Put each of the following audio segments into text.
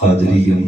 قادری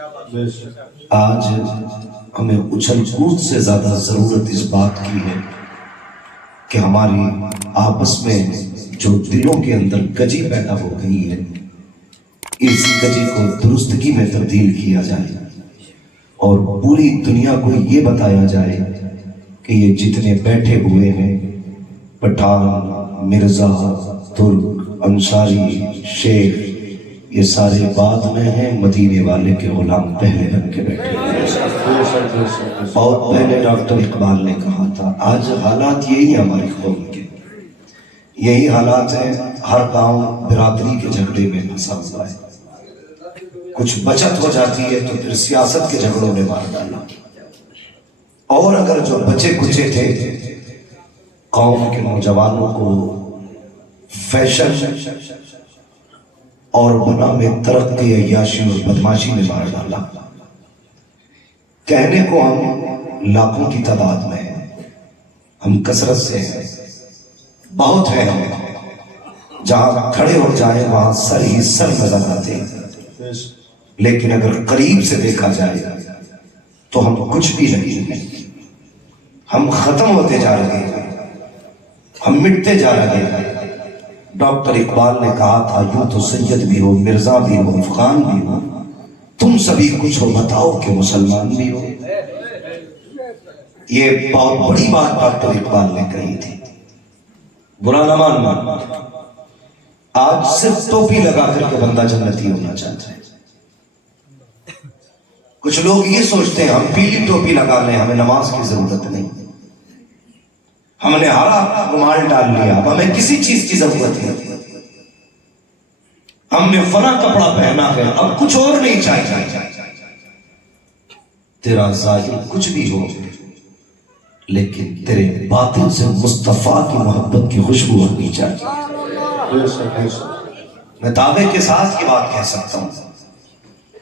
آج ہمیں اچھل کود سے زیادہ ضرورت اس بات کی ہے کہ ہماری آپس میں جو دلوں کے اندر کجی پیدا ہو گئی ہے، اس کجی کو درستگی میں تبدیل کیا جائے اور پوری دنیا کو یہ بتایا جائے کہ یہ جتنے بیٹھے ہوئے ہیں، پٹھان، مرزا، ترک، انصاری، شیخ، یہ سارے بعد میں ہیں، مدینے والے کے غلام پہلے بن کے بیٹھے ہیں۔ اور پہلے ڈاکٹر اقبال نے کہا تھا، آج حالات یہی ہیں ہماری قوم کے، یہی حالات ہیں، ہر گاؤں برادری کے جھگڑے میں پھنسا ہوا ہے، کچھ بچت ہو جاتی ہے تو پھر سیاست کے جھگڑوں نے مار ڈالا، اور اگر جو بچے کچے تھے قوم کے نوجوانوں کو فیشن اور بنا میں ترقی، عیاشی اور بدماشی نے مار ڈالا۔ کہنے کو ہم لاکھوں کی تعداد میں ہیں، ہم کثرت سے ہیں، بہت ہیں ہم، جہاں کھڑے ہو جائیں وہاں سر ہی سر نظر آتے ہیں، لیکن اگر قریب سے دیکھا جائے تو ہم کچھ بھی نہیں ہیں، ہم ختم ہوتے جا رہے ہیں، ہم مٹتے جا رہے ہیں۔ ڈاکٹر اقبال نے کہا تھا، یوں تو سید بھی ہو، مرزا بھی ہو، افغان بھی ہو، تم سبھی کچھ ہو، بتاؤ کہ مسلمان بھی ہو۔ یہ بہت بڑی بات ڈاکٹر اقبال نے کہی تھی، برا نہ ماننا۔ آج صرف ٹوپی لگا کر کے بندہ جنتی ہونا چاہتا ہے۔ کچھ لوگ یہ سوچتے ہیں ہم پیلی ٹوپی لگا لیں، ہمیں نماز کی ضرورت نہیں، ہم نے ہرا رومال ڈال لیا، اب ہمیں کسی چیز کی ضرورت نہیں، ہم نے فلاں کپڑا پہنا ہے، اب کچھ اور نہیں چاہیے۔ تیرا ظاہر کچھ بھی ہو لیکن تیرے باطن سے مصطفیٰ کی محبت کی خوشبو آنی چاہیے۔ میں دعوے کے ساتھ یہ بات کہہ سکتا ہوں،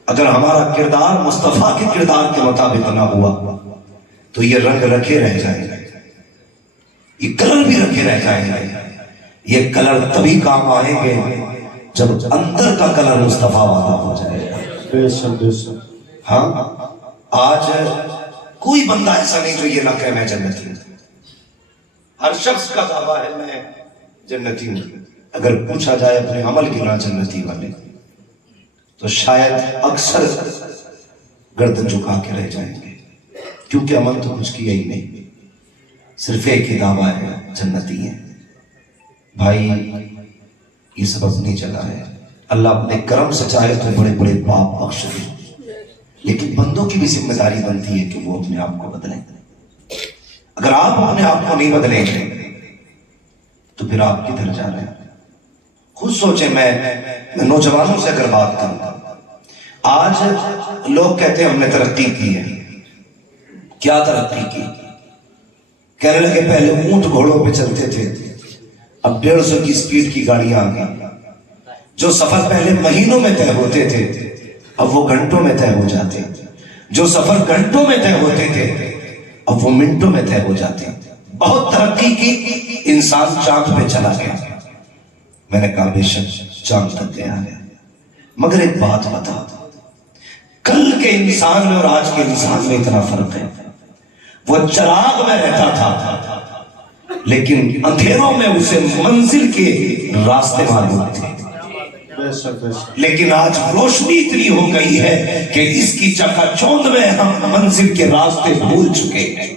اگر ہمارا کردار مصطفیٰ کے کردار کے مطابق نہ ہوا تو یہ رنگ رکھے رہ جائیں گے، یہ کلر بھی رکھے رہ جائیں گے۔ یہ کلر تبھی کام آئیں گے جب اندر کا کلر مصطفیٰ والا ہو جائے گا۔ ہاں، آج کوئی بندہ ایسا نہیں جو یہ نہ کہے میں جنتی ہوں، ہر شخص کا دعویٰ ہے میں جنتی ہوں۔ اگر پوچھا جائے اپنے عمل کی نا جنتی والے تو شاید اکثر گردن جھکا کے رہ جائیں گے، کیونکہ عمل تو کچھ کیا ہی نہیں، صرف ایک ہی دعویٰ ہے جنتی ہے۔ بھائی یہ سب اپنی جگہ ہے، اللہ اپنے کرم سے چاہے تو بڑے بڑے پاپ بخش دے، لیکن بندوں کی بھی ذمہ داری بنتی ہے کہ وہ اپنے آپ کو بدلیں۔ اگر آپ اپنے آپ کو نہیں بدلیں گے تو پھر آپ کدھر جا رہے ہیں؟ خود سوچیں۔ میں نوجوانوں سے اگر بات کروں، آج لوگ کہتے ہیں ہم نے ترقی کی ہے۔ کیا ترقی کی؟ کہنے لگے پہلے اونٹ گھوڑوں پہ چلتے تھے، اب 150 کی سپیڈ کی گاڑیاں آ گئی، جو سفر پہلے مہینوں میں طے ہوتے تھے اب وہ گھنٹوں میں طے ہو جاتے، جو سفر گھنٹوں میں طے ہوتے تھے اب وہ منٹوں میں طے ہو جاتے۔ بہت ترقی کی، انسان چاند پہ چلا گیا۔ میں نے کہا بے شک چاند تک گیا ہے، مگر ایک بات بتا، کل کے انسان میں اور آج کے انسان میں اتنا فرق ہے۔ وہ چراغ میں رہتا تھا لیکن اندھیروں میں اسے منزل کے راستے معلوم تھے، لیکن آج روشنی اتنی ہو گئی ہے کہ اس کی چکا چوند میں ہم منزل کے راستے بھول چکے ہیں۔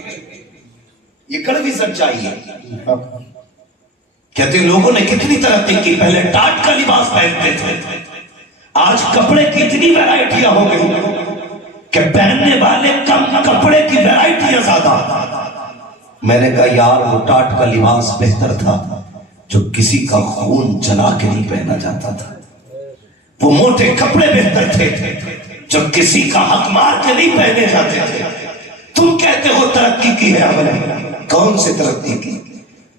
یہ کڑوی سچائی ہے۔ کہتے ہیں لوگوں نے کتنی ترقی کی، پہلے ٹاٹ کا لباس پہنتے تھے، آج کپڑے کی اتنی ویرائٹیاں ہو گئی کہ پہننے والے کم، کپڑے کی ویرائٹیاں زیادہ۔ میں نے کہا یار وہ ٹاٹ کا لباس بہتر تھا جو کسی کا خون جلا کے نہیں پہنا جاتا تھا، وہ موٹے کپڑے بہتر تھے جو کسی کا حق مار کے نہیں پہنے جاتے تھے۔ تم کہتے ہو ترقی کی ہے، ہم نے کون سے ترقی کی؟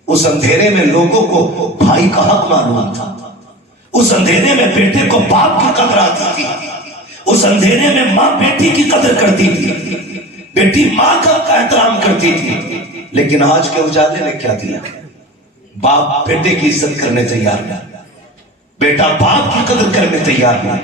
اس اندھیرے میں لوگوں کو بھائی کا حق معلوم تھا، اس اندھیرے میں بیٹے کو باپ کی قدر آتی تھی، اس اندھیرے میں ماں بیٹی کی قدر کرتی تھی، بیٹی ماں کا احترام کرتی تھی۔ لیکن آج کے اجالے نے کیا دیا؟ باپ بیٹے کی عزت کرنے تیار نہیں، بیٹا باپ کی قدر کرنے تیار نہیں۔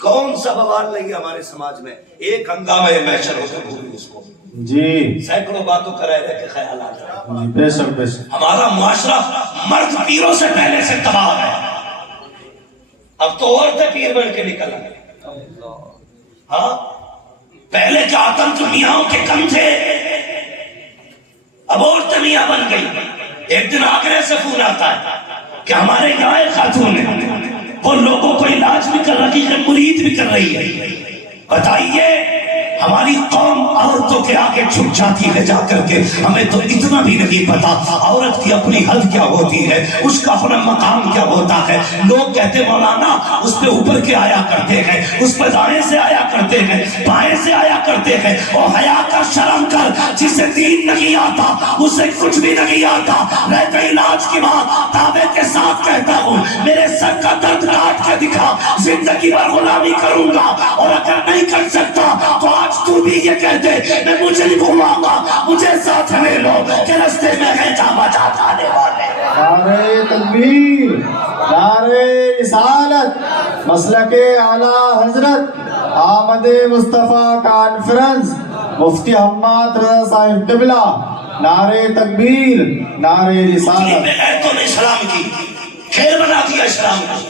کون سا بوال نہیں ہے ہمارے سماج میں، ایک ہنگامہ محشر ہوتے بھول اس کو، جی سینکڑوں باتوں کرائے رہے کہ خیال آ جائے۔ بے شک بے شک، ہمارا معاشرہ مرد پیروں سے پہلے سے تباہ ہے، اب تو عورتیں پیر بن کے نکل آئے۔ ہاں پہلے جو آتنک میاں کے کم تھے، اب عورتیں میاں بن گئی۔ ایک دن آگرہ سے فون آتا ہے کہ ہمارے یہاں ایک خاتون ہے، وہ لوگوں کو علاج بھی کر رہی ہے، مرید بھی کر رہی ہے۔ بتائیے ہماری قوم عورتوں کے آگے جھک جاتی ہے جا کر کے، ہمیں تو اتنا بھی نہیں پتا عورت کی اپنی حد کیا ہوتی ہے، اس کا اپنا مقام کیا ہوتا ہے۔ لوگ کہتے مولانا اس پہ اوپر کے آیا کرتے ہیں، اس پہ دائیں سے آیا کرتے ہیں، بائیں سے آیا کرتے ہیں۔ اور حیا کر، شرم کر، جسے دین نہیں آتا اسے کچھ بھی نہیں آتا۔ میں تو علاج کی بات دعوے کے ساتھ کہتا ہوں، میرے سر کا درد کاٹ کے دکھا، زندگی بھر غلامی کروں گا، اور اگر نہیں کر سکتا تو آج تو بھی یہ کہہ دے میں مجھے نہیں بھولاں گا، مجھے ساتھ لے لو کہ رستے میں ہے جامع جات آنے والے۔ نعرہ تکبیر، نعرہ رسالت، مسلک اعلیٰ حضرت آمد مصطفیٰ کانفرنس، مفتی حماد رضا صاحب قبلہ، نعرہ تکبیر، نعرہ رسالت۔ تو نے اسلام کی کھیل بنا دیا اسلام کو۔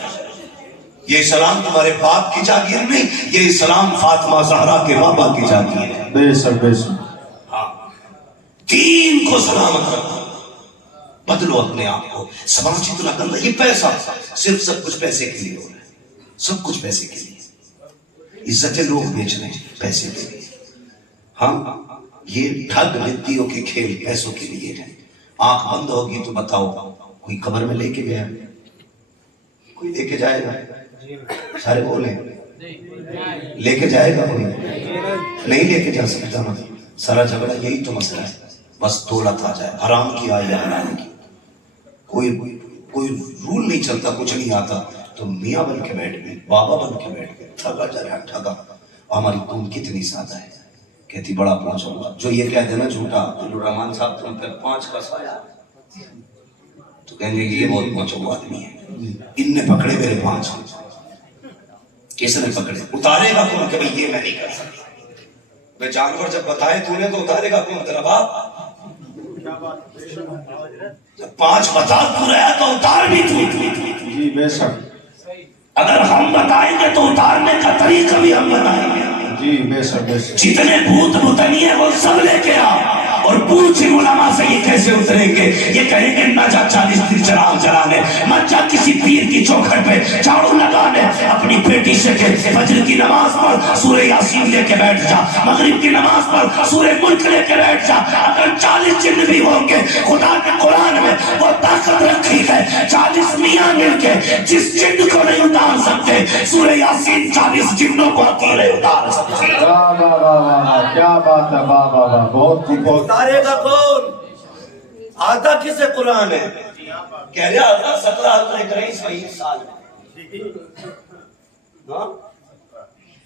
یہ اسلام تمہارے باپ کی جاگیر نہیں، یہ اسلام فاطمہ زہرا کے بابا کی جاگیر ہے۔ بے شک بے شک، ہاں دین کو سلامت رکھو، بدلو اپنے آپ کو۔ سماج اتنا گندا، یہ پیسہ صرف سب کچھ پیسے کے لیے ہو رہا ہے، سب کچھ پیسے کے لیے، عزتیں لوگ بیچ رہے ہیں پیسے کے لیے۔ ہاں یہ ٹھگ وتیوں کے کھیل پیسوں کے لیے ہیں۔ آنکھ بند ہوگی تو بتاؤ کوئی قبر میں لے کے گیا، کوئی لے کے جائے گا؟ سارے بولیں لے کے جائے گا؟ کوئی نہیں لے کے جا سکتا نا۔ سارا جھگڑا یہی تو مسئلہ ہے، بس دولت آ جائے، حرام کی آئے یا حلال کی، کوئی رول نہیں چلتا، کچھ نہیں آتا، تو میاں بن کے بیٹھ گئے، بابا بن کے بیٹھ گئے، ٹھگا جا رہا ٹھگا۔ ہماری قوم کتنی سادہ ہے، کہتی بڑا پہنچا ہوا، جو یہ کہہ دینا جھوٹا الرحمان صاحب تم پہ 5 کا سایہ، تو کہیں گے یہ بہت پہنچا ہوا آدمی ہے، ان نے پکڑے میرے 5۔ کس نے پکڑے؟ اتارے گا کون کہ بھئی یہ میں نہیں کر سکتا؟ میں جانور جب بتائے تو نے تو اتارے گا کون تیرا باپ؟ جب 5 بتا تو رہا تو اتار بھی تو۔ جی بے شک، اگر ہم بتائیں گے تو اتارنے کا طریقہ بھی ہم بتائیں گے۔ جی بے شک بے شک، جتنے بھوت بتنی ہے وہ سب لے کے آ، اور پوچھ علماء سے یہ کیسے اتریں گے؟ یہ کہیں گے نہ جا 40 دن چراغ جلانے، مت جا کسی پیر کی چوکھٹ پہ جھاڑو لگانے، اپنی بیٹی سے کہ فجر کی نماز پڑھ سورہ یاسین لے کے بیٹھ جا، مغرب کی نماز پڑھ سورہ ملک لے کے بیٹھ جا۔ اگر 40 جن بھی ہوں گے، خدا نے قرآن میں وہ طاقت رکھی ہے، 40 میاں مل کے جس جن کو نہیں اتار سکتے، سورہ یاسین 40 جنوں کو اکیلے اتار سکتے۔ واہ واہ واہ واہ، کیا بات ہے، واہ واہ واہ، بہت خوب، بہت اتارے گا کون؟ آتا کسے قرآن ہے؟ کہہ رہا آتا 17 عمرے کریں اس 20 سال میں،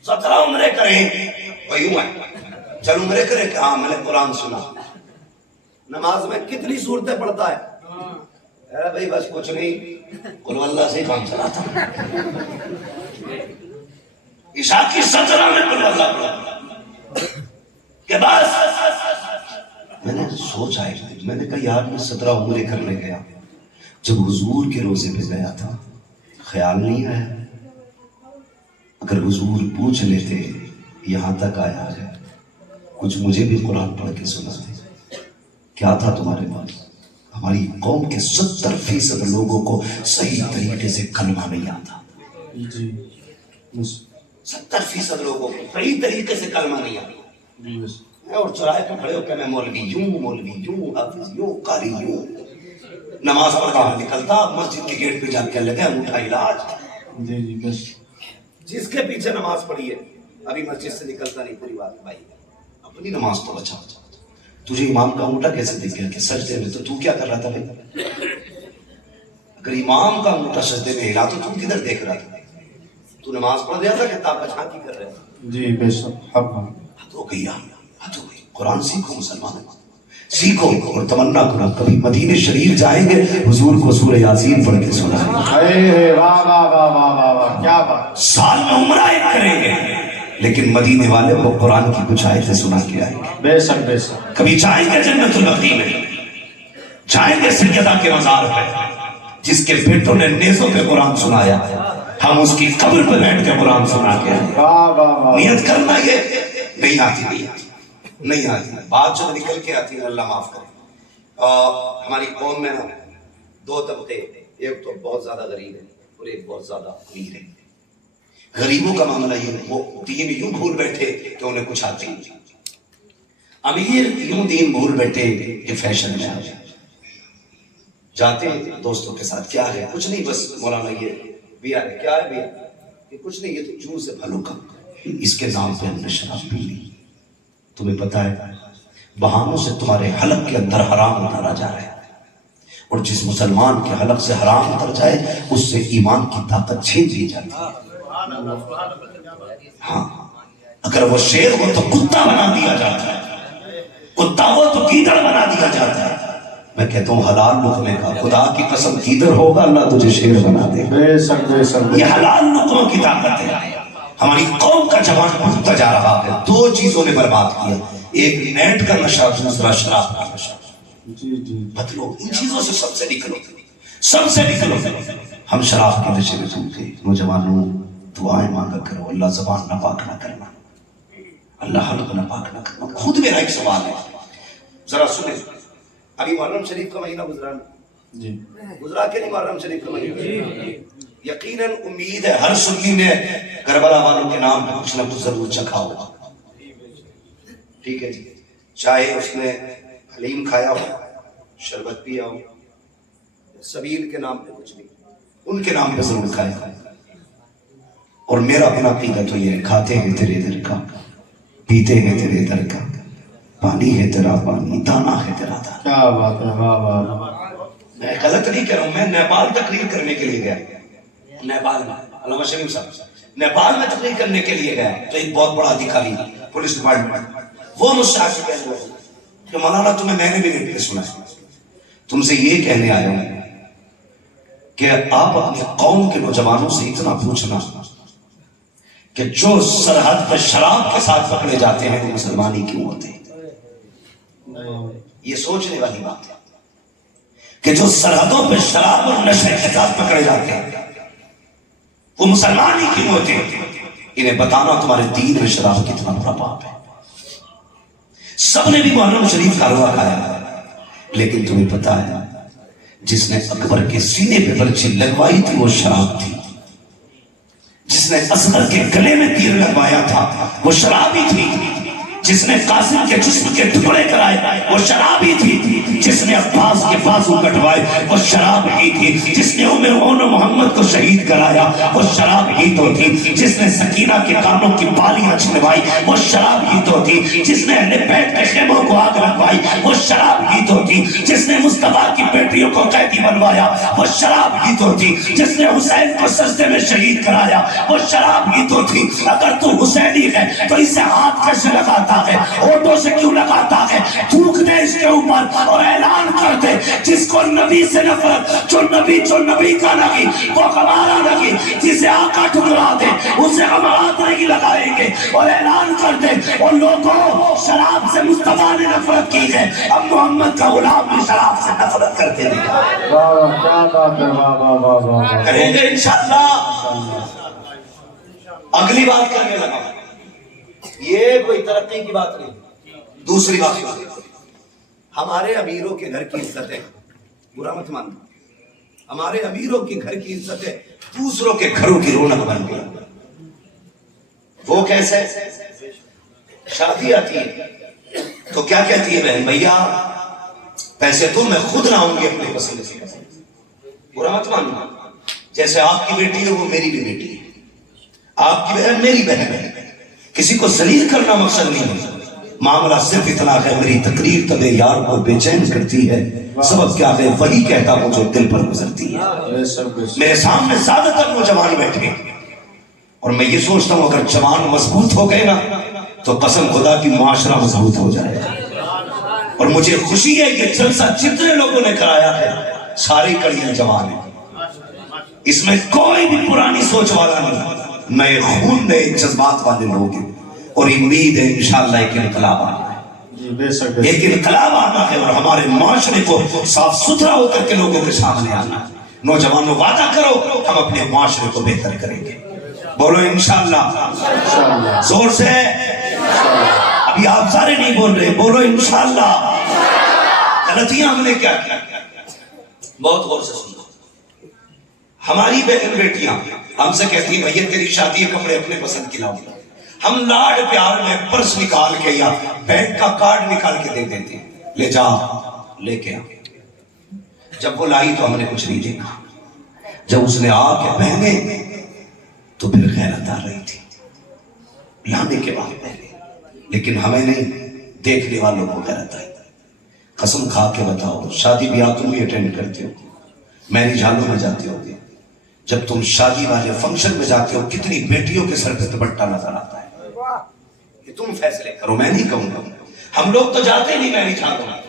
17 عمرے کریں، وہی ہوں ہے چل عمرے کریں کہ ہاں میں نے قرآن سنا۔ نماز میں کتنی صورتیں پڑھتا ہے؟ اے بھائی بس کچھ نہیں، قل واللہ سے کام چلاتا عشاء کی 17 میں قل واللہ پڑھا کہ بس۔ میں نے سوچا ہے، میں نے کہا یار میں 17 عمرے کرنے گیا، جب حضور کے روزے پہ گیا تھا خیال نہیں آیا اگر حضور پوچھ لیتے یہاں تک آیا ہے کچھ مجھے بھی قرآن پڑھ کے سناتے، کیا تھا تمہارے پاس؟ ہماری قوم کے 70% لوگوں کو صحیح طریقے سے کلمہ نہیں آتا، جی 70% لوگوں کو صحیح طریقے سے کلمہ نہیں آتا، اور چوراہے پہ کھڑے ہو کے میں مولوی یوں حافظ یوں قاری یوں، نماز پڑھ کے نکلتا، مسجد کے گیٹ پہ جا کے لگا انگوٹھا علاج۔ جی جی بس، جس کے پیچھے نماز پڑھی ہے ابھی مسجد سے نکلتا نہیں، پوری بات بھائی اپنی نماز تو بچا۔ تجھے امام کا انگوٹھا کیسے دکھ گیا کہ سجدے میں تو کیا کر رہا تھا بھائی؟ اگر امام کا انگوٹھا سجدے میں ہلا تو کدھر دیکھ رہا تھا؟ تو نماز پڑھ رہا تھا کہ تاپ جھانکی کر رہا تھا؟ جی بے شک، حق، حد ہو گئی، حد ہو گئی۔ قرآن سیکھو مسلمان، سیکھو اور تمنا کرو کبھی مدینے شریف جائیں گے حضور کو سورہ یاسین پڑھ کے سنائیں گے، واہ واہ واہ واہ واہ واہ، کیا بات! سال میں عمرہ ایک کریں گے لیکن مدینے والے کو قرآن کی کچھ آیتیں سنا کے آئیں گے۔ بے شک بے شک، کبھی جائیں گے جنت البقیع میں، جائیں گے سیدہ کے مزار پہ جس کے بیٹوں نے نیزوں پہ قرآن سنایا، ہم اس کی قبر پہ بیٹھ کے قرآن سنا کے آئیں گے۔ واہ واہ واہ، نیت کرنا یہ نہیں آتی بات جو نکل کے آتی ہے اللہ معاف کرے۔ ہماری قوم میں نا دو طبقے، ایک تو بہت زیادہ غریب ہے اور ایک بہت زیادہ امیر ہے۔ غریبوں کا معاملہ یہ وہ دین یوں بھول بیٹھے کہ انہیں کچھ آتی نہیں، امیر یوں دین بھول بیٹھے کہ فیشن میں آ جائے۔ جاتے ہیں دوستوں کے ساتھ، کیا ہے؟ کچھ نہیں، بس مولانا یہ بھی آ رہے، کیا ہے بھی؟ یہ کچھ نہیں، یہ تو جوس ہے پھلوں کا، اس کے نام پہ ہم نے شراب پی لی۔ تمہیں پتا ہے بہانوں سے تمہارے حلق کے اندر حرام اتارا جا رہا ہے، اور جس مسلمان کے حلق سے حرام اتر جائے اس سے ایمان کی طاقت چھین لی جاتی ہے۔ ہاں، اگر وہ شیر ہو تو کتا بنا دیا جاتا ہے، کتا ہو تو گیدڑ بنا دیا جاتا ہے۔ میں کہتا ہوں حلال لقمے کا خدا کی قسم گیدڑ ہوگا اللہ تجھے شیر بنا دے گا۔ بے شک بے شک، یہ حلال لقموں کی طاقت ہے۔ ہماری قوم کا جوان بھولتا جا رہا ہے، دو چیزوں نے برباد کیا، ایک نیٹ کا نشہ، دوسرا شراب کا نشہ۔ جی جی، بدلو ان چیزوں سے، سب سے نکلو، سب سے نکلو۔ ہم شراب کے نشے میں ڈوب گئے۔ نوجوانوں دعائیں مانگا کرو، اللہ زبان نہ پاک نہ کرنا، اللہ حلق نہ پاک نہ کرنا۔ خود میرا ایک سوال ہے، ذرا سنیں، ابھی محرم شریف کا مہینہ گزرا جی گزرا کہ نہیں؟ محرم شریف کا مہینہ یقیناً امید ہے ہر سنی نے کربلا والوں کے نام پہ کچھ نہ کچھ ضرور چکھا ہوگا، ٹھیک ہے جی، چاہے اس نے حلیم کھایا ہو، شربت پیا ہو، سبیل کے نام پہ کچھ نہیں، ان کے نام پہ ضرور کھایا ہو۔ اور میرا اپنا عقیدہ تو یہ ہے، کھاتے ہیں تیرے در کا، پیتے ہیں تیرے در کا، پانی ہے تیرا پانی، دانا ہے تیرا دانا۔ کیا بات ہے، واہ واہ واہ، میں غلط نہیں کہہ رہا ہوں، میں نیپال تقریر کرنے کے لیے گیا، نیپال میں علامہ شریف صاحب نیپال میں تقریر کرنے کے لیے گیا، تو ایک بہت بڑا ادھیکاری پولیس ڈپارٹمنٹ وہ مجھ سے آ کے کہنے لگا کہ مولانا تمہیں میں نے بھی نیٹ پہ سنا ہے، تم سے یہ کہنے آیا ہوں کہ آپ اپنی قوم کے نوجوانوں سے اتنا پوچھنا کہ جو سرحد پہ شراب کے ساتھ پکڑے جاتے ہیں وہ مسلمان ہی کیوں ہوتے ہیں؟ یہ سوچنے والی بات ہے کہ جو سرحدوں پہ شراب اور نشے کے ساتھ پکڑے جاتے ہیں وہ مسلمان ہی کیوں ہوتے ہیں؟ انہیں بتانا تمہارے دین میں شراب کتنا بڑا پاپ ہے۔ سب نے بھی محرم شریف کا روح کھایا، لیکن تمہیں پتا ہے جس نے اکبر کے سینے پہ برچی لگوائی تھی وہ شراب تھی، جس نے اصغر کے گلے میں تیر لگوایا تھا وہ شرابی تھی، جس نے قاسم کے جسم کے ٹکڑے کرائے وہ شرابی تھی، جس نے عباس کے بازو کٹوائے وہ شراب ہی تھی، جس نے اون محمد کو شہید کرایا وہ شراب ہی تو تھی، جس نے سکینہ کے کانوں کی بالیاں چھلوائی وہ شراب ہی تو تھی، جس نے اہل بیت کے خیموں کو آگ لگوائی وہ شراب ہی تو تھی، جس نے مصطفیٰ کی بیٹیوں کو قیدی بنوایا وہ شراب ہی تو تھی، جس نے حسین کو سجدے میں شہید کرایا وہ شراب ہی تو تھی۔ اگر تو حسینی ہے تو اسے ہاتھ کیسے لگاتا ہے، ہوٹوں سے کیوں لگاتا ہے؟ تھوک دے اس کے اوپر اور اعلان کر دے جس کو نبی سے نفرت، جو نبی کا نہیں وہ ہمارا نہیں، جسے آقا ٹھکرا دے اسے ہم ہاتھ نہیں لگائیں گے، اور اعلان کر دے اور لوگوں شراب سے مصطفیٰ نے نفرت کی ہے، اب محمد کا غلام بھی شراب سے نفرت کرتے نہیں واہ واہ، کیا بات ہے، واہ واہ واہ واہ، کریں گے انشاءاللہ۔ اگلی بات کرنے لگا، یہ کوئی ترقی کی بات نہیں، دوسری بات ہمارے امیروں کے گھر کی عزت ہے، برا مت ماننا، ہمارے امیروں کے گھر کی عزت ہے دوسروں کے گھروں کی رونق بن گئی۔ وہ کیسے؟ شادی آتی ہے تو کیا کہتی ہے بہن، بھیا پیسے تو میں خود نہ ہوں گی اپنے پسند سے، برا مت ماننا، جیسے آپ کی بیٹی ہے وہ میری بھی بیٹی ہے، آپ کی بہن میری بہن ہے، کسی کو ذلیل کرنا مقصد نہیں ہے، معاملہ صرف اتنا ہے میری تقریر تمہیں یار کو بے چین کرتی ہے، سبب کیا ہے وہی کہتا ہوں جو دل پر گزرتی ہے۔ میرے سامنے زیادہ تر نوجوان بیٹھے اور میں یہ سوچتا ہوں اگر جوان مضبوط ہو گئے نا تو قسم خدا کی معاشرہ مضبوط ہو جائے گا، اور مجھے خوشی ہے کہ جلسہ جتنے لوگوں نے کرایا ہے ساری کڑیاں جوان ہیں، اس میں کوئی بھی پرانی سوچ والا نہیں، نئے خون نئے جذبات والے لوگ ہیں، اور امید ہے انشاءاللہ ایک انقلاب آنا ہے، ایک انقلاب آنا ہے، اور ہمارے معاشرے کو صاف ستھرا ہو کر کے لوگوں کے سامنے آنا ہے۔ نوجوانوں وعدہ کرو ہم اپنے معاشرے کو بہتر کریں گے، بولو انشاءاللہ، زور سے، ابھی آپ سارے نہیں بول رہے، بولو انشاءاللہ۔ غلطیاں ہم نے کیا کیا، بہت غور سے سنو، ہماری بہن بیٹیاں ہم سے کہتی ہیں بھیا تیری شادی کپڑے اپنے پسند کی لاؤ، ہم لاڈ پیار میں پرس نکال کے یا بینک کا کارڈ نکال کے دے دیتے ہیں، لے جا لے کے آ۔ جب وہ لائی تو ہم نے کچھ نہیں دیکھا، جب اس نے آ کے پہنے تو پھر غیرت آ رہی تھی لانے کے بعد پہنے، لیکن ہمیں نہیں، دیکھنے والوں کو غیرت آئی۔ قسم کھا کے بتاؤ، شادی بیاہ تم بھی اٹینڈ کرتے ہو، میرج ہالوں میں جاتے ہو، جب تم شادی والے فنکشن میں جاتے ہو کتنی بیٹیوں کے سر پہ دوپٹہ نظر آتا ہے، یہ تم فیصلے کرو، میں نہیں کہوں گا۔ ہم لوگ تو جاتے نہیں میرج ہالوں میں،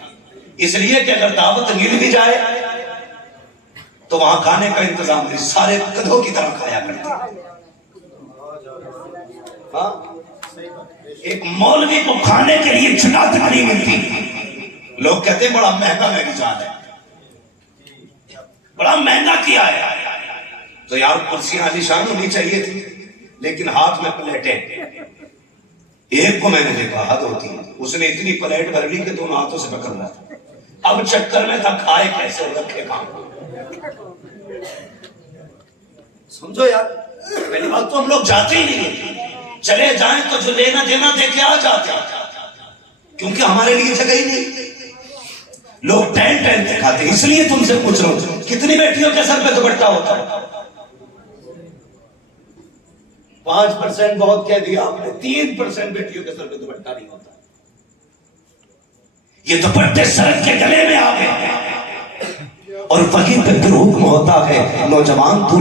اس لیے کہ اگر دعوت مل بھی جائے تو وہاں کھانے کا انتظام نہیں، سارے گدھوں کی طرح کھایا کرتے۔ ہاں؟ ایک مولوی کو کھانے کے لیے جگہ تک نہیں ملتی، لوگ کہتے ہیں بڑا مہنگا میرج ہال ہے، بڑا مہنگا کیا ہے، تو یار کرسیاں عالیشان ہونی چاہیے تھی، لیکن ہاتھ میں پلیٹیں، ایک کو میں نے دیکھا حد ہوتی ہے، اس نے اتنی پلیٹ بھر لی کہ دونوں ہاتھوں سے پکڑ رہا تھا، اب چکر میں تھا کھائے کیسے اور رکھے کام۔ سمجھو یار، پہلی بات تو ہم لوگ جاتے ہی نہیں ہیں، چلے جائیں تو جو لینا دینا دے کے آ جاتے ہیں، کیونکہ ہمارے لیے جگہ ہی نہیں، لوگ ٹہل ٹہل کے کھاتے ہیں۔ اس لیے تم سے پوچھ رہا ہوں کتنی بیٹیوں کے سر پہ دوپٹہ ہوتا ہے؟ 5% بہت کہہ دیا آپ نے، 3% بیٹیوں کے سر پہ دوپٹہ نہیں ہوتا، یہ دوپٹے سر کے گلے میں آ گئے، اور وہیں پہ پھر حکم ہوتا ہے نوجوان